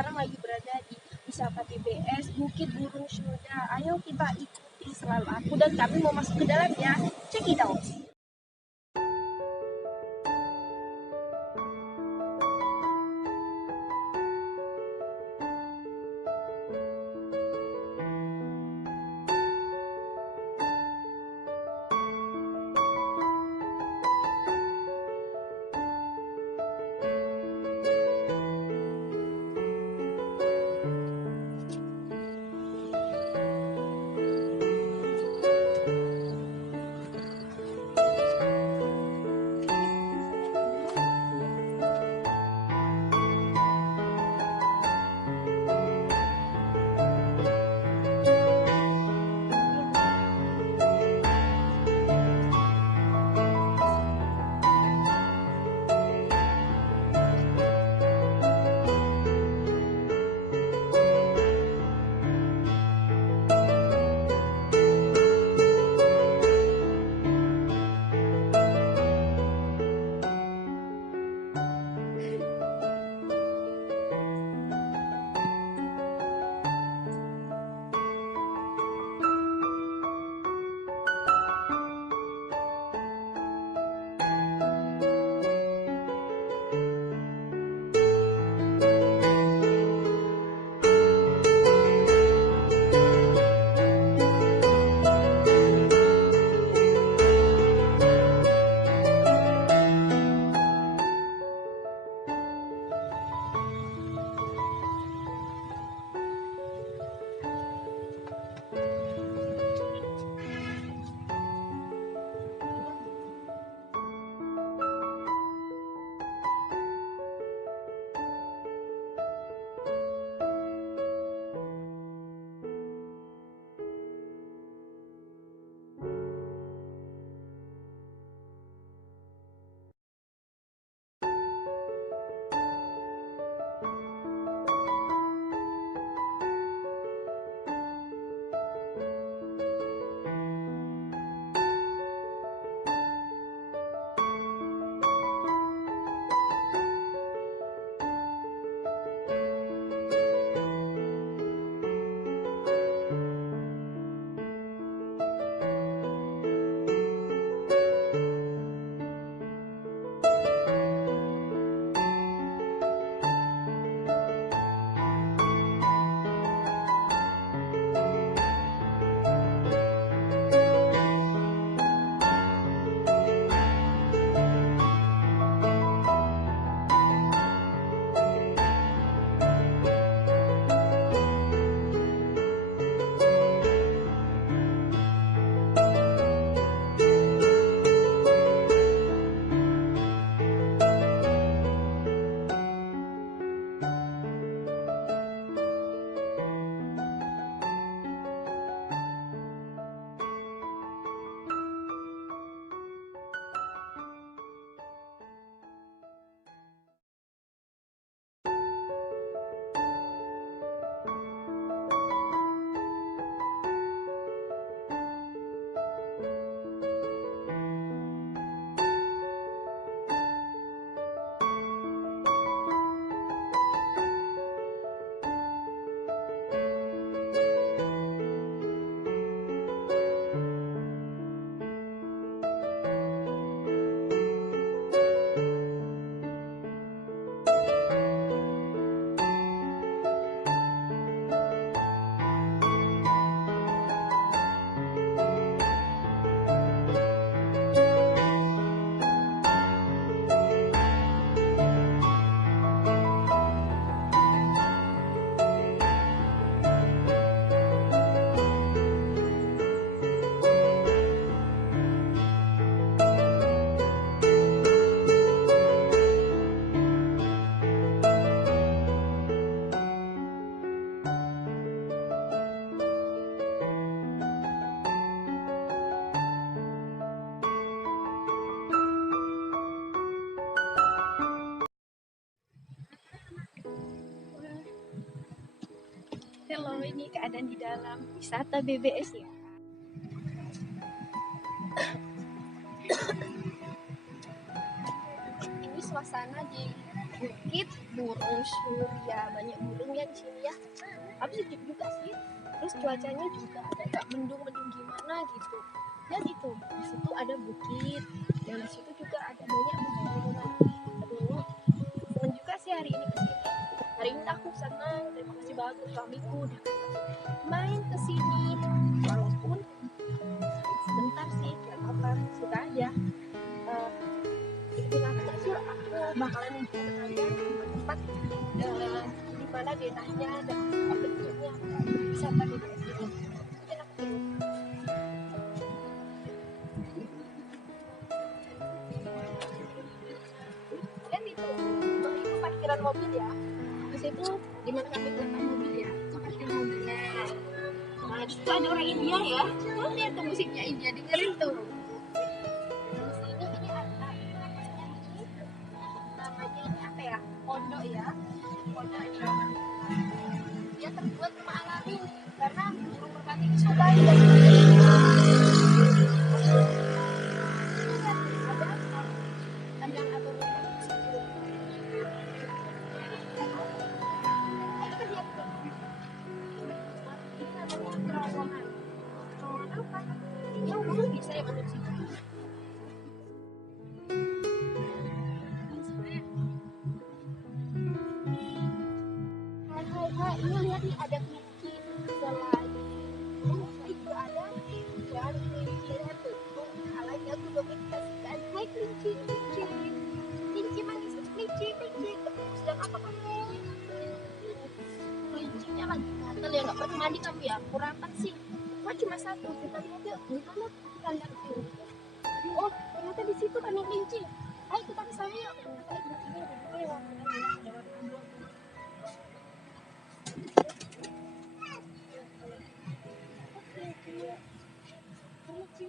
sekarang lagi berada di wisata BBS Bukit Burung Syuda. Ayo kita ikuti selalu aku dan kami mau masuk ke dalamnya. Check it out. Hello, ini keadaan di dalam wisata BBS ya. Ini suasana di Bukit Burung Surya, banyak burung ya di sini ya. Tapi sejuk juga sih. Terus cuacanya juga agak mendung-mendung gimana gitu. Dan itu di situ ada bukit, dan di situ juga ada banyak pegunungan. Aduh, seneng juga sih hari ini kesini. Hari ini aku senang, terima kasih banget untuk suamiku udah main kesini. Walaupun sebentar sih, gak apa-apa, suka aja. Ikutin aku terus yuk, aku bakalan nunjukin kalian tempat-tempat di mana denahnya dan bentuknya wisata BTS ini. Ikutin aku terus. Dan itu parkiran mobil ya. Di situ di mana kami letakkan mobil ya, itu parkiran mobilnya. Nah, di situ ada orang India ya. Oh, lihat tuh musiknya India, dengerin tuh. Di sini ini ada namanya ini apa ya? Pondok ya. Pondok ini dia terbuat rumah alami karena burung merpati ini suka dan ada kandang atau rumah di situ. Ini namanya terowongan. Terowongan apa? Ya burung bisa ya masuk situ. Hai, ini lihat nih ada kelinci selain ini juga ada dan kelinci lihat tuh alanya aku dokumentasikan. Hai kelinci, kelinci, kelinci manis, kelinci, kelinci. Sedang apa kamu? Kelincinya lagi gatel ya, nggak pernah mandi kamu ya? Kurapan sih. Kok cuma satu? Kita lihat yuk, di mana kandang kelinci? Oh, ternyata di situ kandang kelinci. Ayo kita ke sana yuk. Ternyata kelinci ada warna abu-abu. Kelinci.